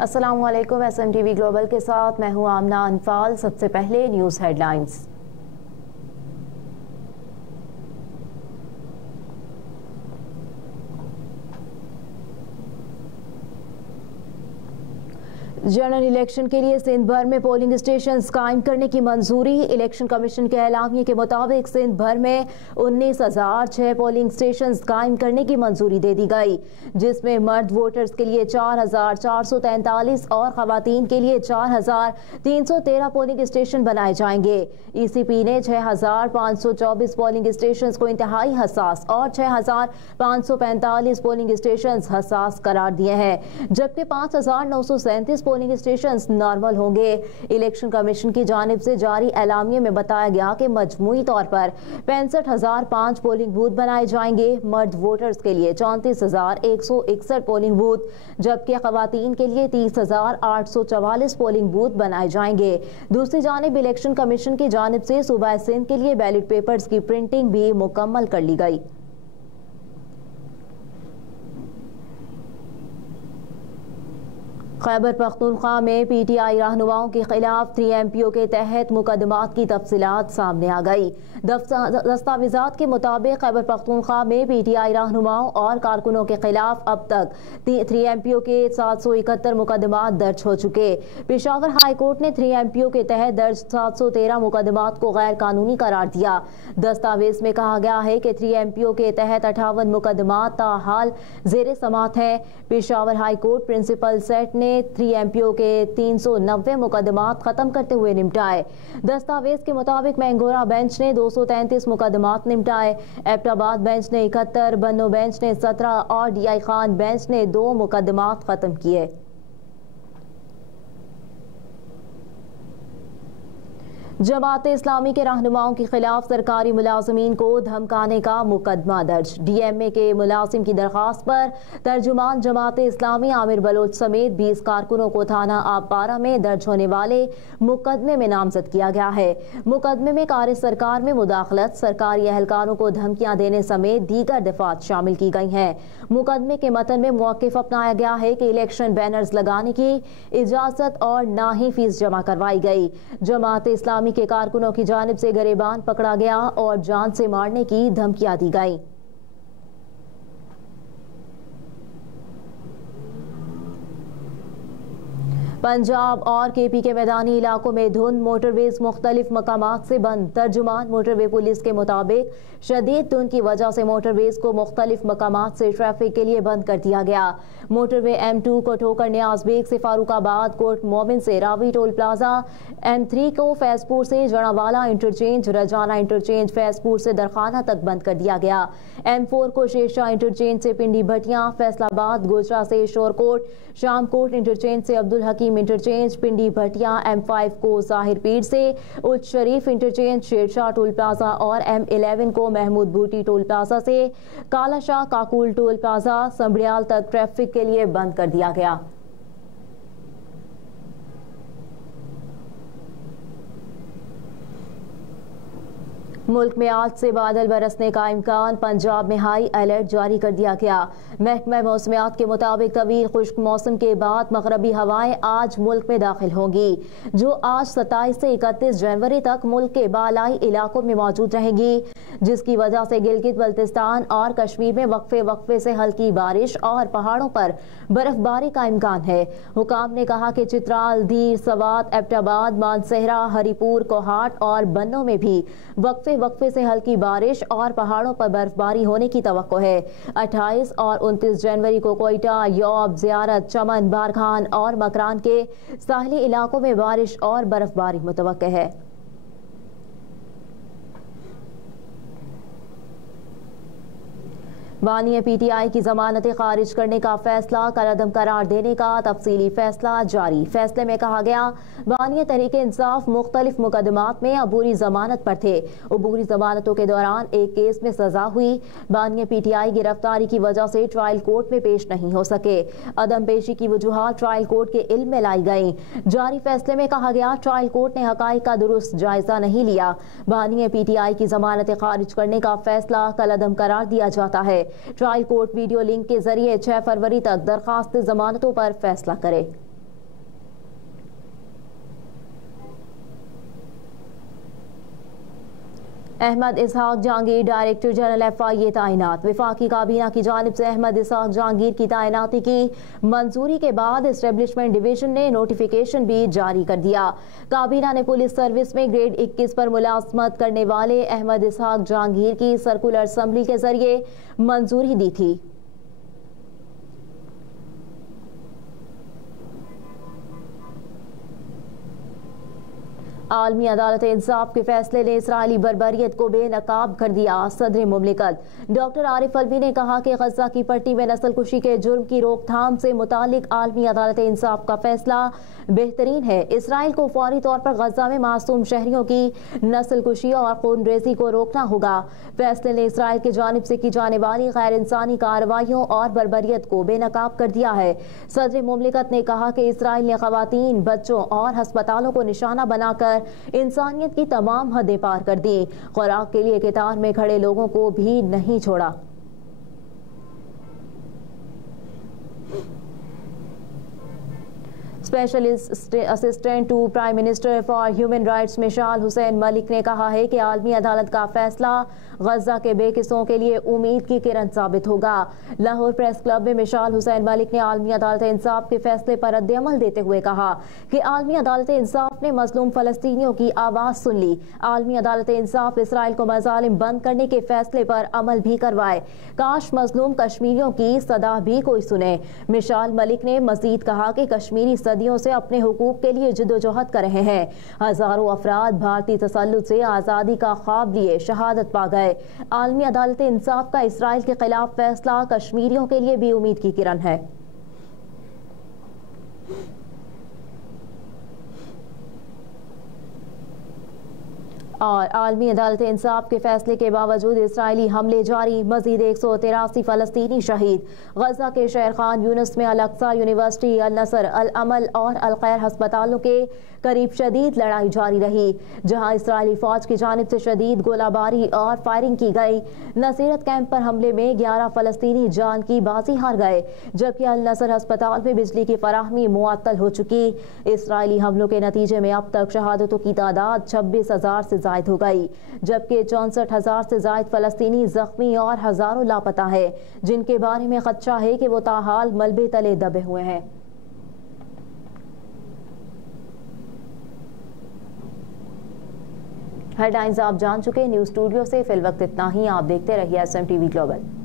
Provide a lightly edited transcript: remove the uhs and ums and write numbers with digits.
अस्सलामुअलैकुम। SMTV global के साथ मैं हूं आमना अनफाल। सबसे पहले न्यूज़ हेडलाइंस। जनरल इलेक्शन के लिए सिंध भर में पोलिंग स्टेशन कायम करने की मंजूरी। इलेक्शन कमीशन के एलामिये के मुताबिक सिंध भर में 19,006 पोलिंग स्टेशन कायम करने की मंजूरी दे दी गई, जिसमें मर्द वोटर्स के लिए 4,443 और खवातीन के लिए 4,313 पोलिंग स्टेशन बनाए जाएंगे। ECP ने 6,524 पोलिंग स्टेशन को इंतहाई हसास और 6,545 पोलिंग स्टेशन हसास करार दिए हैं, जबकि 5,937 पोलिंग स्टेशन नॉर्मल होंगे। इलेक्शन कमीशन की जानिब से जारी एलामिये में बताया गया कि मजमूई तौर पर 65,005 पोलिंग बूथ बनाए जाएंगे। मर्द वोटर्स के लिए 34,161 पोलिंग बूथ, जबकि खवातीन के लिए 30,844 पोलिंग बूथ बनाए जाएंगे। दूसरी जानिब इलेक्शन कमीशन की जानिब से सूबा सिंध के लिए बैलेट पेपर्स की प्रिंटिंग भी मुकम्मल कर ली गई। खैबर पख्तूनख्वा में PTI रहनुमाओं के खिलाफ 3 MPO के तहत मुकदमात की तफसीलात सामने आ गई। दस्तावेजात के मुताबिक खैबर पख्तूनख्वा में PTI रहनुमाओं और कारकुनों के खिलाफ अब तक 3 MPO के 771 मुकदमात दर्ज हो चुके। पेशावर हाई कोर्ट ने 3 MPO के तहत दर्ज 713 मुकदमात को गैर कानूनी करार दिया। दस्तावेज में कहा गया है कि 3 MPO के तहत 58 मुकदमात ताहाल जेर समात है। Peshawar high court principal seat ने 3 MPO के 390 मुकदमात खत्म करते हुए निपटाए। दस्तावेज के मुताबिक मैंगोरा बेंच ने 233 मुकदमात निपटाए, एबटाबाद बेंच ने 71, बन्नो बेंच ने 17 और DI खान बेंच ने 2 मुकदमात खत्म किए। जमात इस्लामी के रहनुमाओं के खिलाफ सरकारी मुलाजमीन को धमकाने का मुकदमा दर्ज। DMA के मुलाजिम की दरखास्त पर तर्जुमान जमात इस्लामी आमिर बलोच समेत 20 कारकुनों को थाना आबपारा में दर्ज होने वाले मुकदमे में नामजद किया गया है। मुकदमे में कार्य सरकार में मुदाखलत, सरकारी एहलकारों को धमकियां देने समेत दीगर दफात शामिल की गई हैं। मुकदमे के मतन में मौक़िफ़ अपनाया गया है कि इलेक्शन बैनर्स लगाने की इजाज़त और ना ही फीस जमा करवाई गई। जमात इस्लामी के कारकुनों की जानिब से गरेबान पकड़ा गया और जान से मारने की धमकियां दी गई। पंजाब और KP के मैदानी इलाकों में धुंध, मोटरवेज मुख्तलिफ मकामात से बंद। तर्जुमान मोटरवे पुलिस के मुताबिक शदीद धुंध की वजह से मोटरवेज को मुख्तलिफ मकामात से ट्रैफिक के लिए बंद कर दिया गया। मोटरवे M2 को ठोकर नियाज बेग से फारूकाबाद, कोट मोमिन से रावी टोल प्लाजा, M3 को फैजपुर से जड़ावाला इंटरचेंज, रजाना इंटरचेंज फैजपुर से दरखाना तक बंद कर दिया गया। M4 को शेरशाह इंटरचेंज से पिंडी भटियां, फैसलाबाद, गोजरा से शोरकोट, शामकोट इंटरचेंज से अब्दुल हकीम इंटरचेंज, पिंडी भटियां, M5 को जाहिर पीर से उच्च शरीफ इंटरचेंज, शेरशाह टोल प्लाजा और M11 को महमूद बूटी टोल प्लाजा से कालाशाह काकुल टोल प्लाजा संभड़ियाल तक ट्रैफिक के लिए बंद कर दिया गया। मुल्क में आज से बादल बरसने का इम्कान, पंजाब में हाई अलर्ट जारी कर दिया गया। महकमा मौसमियात के मुताबिक तवील खुश्क मौसम के बाद मगरबी हवाएं आज मुल्क में दाखिल होंगी, जो आज 27 से 31 जनवरी तक मुल्क के बालाई इलाकों में मौजूद रहेंगी, जिसकी वजह से गिलगित बल्तिस्तान और कश्मीर में वक्फे वक्फे से हल्की बारिश और पहाड़ों पर बर्फबारी का इम्कान है। हुकाम ने कहा कि चित्राल, दीर, सवात, एबटाबाद, मानसहरा, हरिपुर, कोहाट और बन्नो में भी वक्फे से हल्की बारिश और पहाड़ों पर बर्फबारी होने की तवक्को है। 28 और 29 जनवरी को कोयटा, यौब, ज़ियारत, चमन, बारखान और मकरान के साहली इलाकों में बारिश और बर्फबारी मुतवक्के है। बानिया PTI की जमानतें खारिज करने का फैसला, कलअदम करार देने का तफसीली फैसला जारी। फैसले में कहा गया, बानिया तहरीके इंसाफ मुख्तलिफ मुकदमात में अबूरी जमानत पर थे। अबूरी जमानतों के दौरान एक केस में सजा हुई। बानिया PTI गिरफ्तारी की वजह से ट्रायल कोर्ट में पेश नहीं हो सके। अदम पेशी की वजूहात ट्रायल कोर्ट के इल्म में लाई गई। जारी फैसले में कहा गया, ट्रायल कोर्ट ने हकाइक का दुरुस्त जायजा नहीं लिया। बानिया PTI की जमानतें खारिज करने का फैसला कलअदम करार दिया जाता है। ट्रायल कोर्ट वीडियो लिंक के जरिए 6 फरवरी तक दरखास्त जमानतों पर फैसला करे। अहमद इसहाक जहांगीर डायरेक्टर जनरल FIA तैनात। वफाकी काबीना की जानिब से अहमद इसहाक जहांगीर की तैनाती की मंजूरी के बाद एस्टेब्लिशमेंट डिवीजन ने नोटिफिकेशन भी जारी कर दिया। काबीना ने पुलिस सर्विस में ग्रेड 21 पर मुलाजमत करने वाले अहमद इसहाक जहांगीर की सर्कुलर असम्बली के जरिए मंजूरी दी थी। आलमी अदालत इंसाफ के फैसले ने इसराइली बर्बरियत को बेनकाब कर दिया। सदर मुमलिकत डॉक्टर आरिफ अलवी ने कहा कि गजा की पट्टी में नस्ल कुशी के जुर्म की रोकथाम से मुतालिक आलमी अदालत इंसाफ का फैसला बेहतरीन है। इसराइल को फौरी तौर पर गजा में मासूम शहरियों की नस्ल कुशी और खूनरेजी को रोकना होगा। फैसले ने इसराइल की जानिब से की जाने वाली गैर इंसानी कार्रवाइयों और बर्बरियत को बेनकाब कर दिया है। सदर मुमलिकत ने कहा कि इसराइल ने खवातीन, बच्चों और अस्पतालों को निशाना बनाकर इंसानियत की तमाम हदें पार कर दी। खुराक के लिए कतार में खड़े लोगों को भी नहीं छोड़ा। Special assistant to prime minister for human rights Mishal Hussain Malik ने कहा है कि आलमी अदालत का फैसला गजा के बेकिसों के लिए उम्मीद की किरण साबित होगा। लाहौर प्रेस क्लब में मिशाल हुसैन मलिक ने आलमी अदालत इंसाफ के फैसले पर रद्द-ए-अमल देते हुए कहा कि आलमी अदालत इंसाफ ने मजलूम फलस्तीनियों की आवाज सुन ली। आलमी अदालत इंसाफ इसराइल को मजालिम बंद करने के फैसले पर अमल भी करवाए। काश मजलूम कश्मीरियों की सदा भी कोई सुने। मिशाल मलिक ने मजीद कहा कि कश्मीरी सदियों से अपने हुकूक के लिए जिद्दोजहद कर रहे हैं। हजारों अफराद भारतीय तसल्लुत से आज़ादी का ख्वाब लिए शहादत पा गए। आलमी अदालत इंसाफ का इसराइल के खिलाफ फैसला कश्मीरियों के लिए भी उम्मीद की किरण है। और आलमी अदालत इंसाफ के फैसले के बावजूद इसराइली हमले जारी। मजीद 183 फलस्तीनी शहीद। गजा के शहर खान यूनुस में अल-अक्सा यूनिवर्सिटी, अल नसर, अल अमल और अल खैर अस्पतालों के करीब शदीद लड़ाई जारी रही, जहां इसराइली फौज की जानिब से शदीद गोलाबारी और फायरिंग की गई। नसीरत कैंप पर हमले में 11 फलस्तीनी जान की बाजी हार गए, जबकि अल नसर अस्पताल में बिजली की फराहमी मुअत्तल हो चुकी। इसराइली हमलों के नतीजे में अब तक शहादतों की तादाद 26,000 से जायद हो गई, जबकि 64,000 से जायद फलस्तीनी जख्मी और हजारों लापता है, जिनके बारे में खदशा है कि वो ताहाल मलबे तले दबे हुए हैं। हेडलाइंस आप जान चुके। न्यूज़ स्टूडियो से फिल वक्त इतना ही। आप देखते रहिए SM TV ग्लोबल।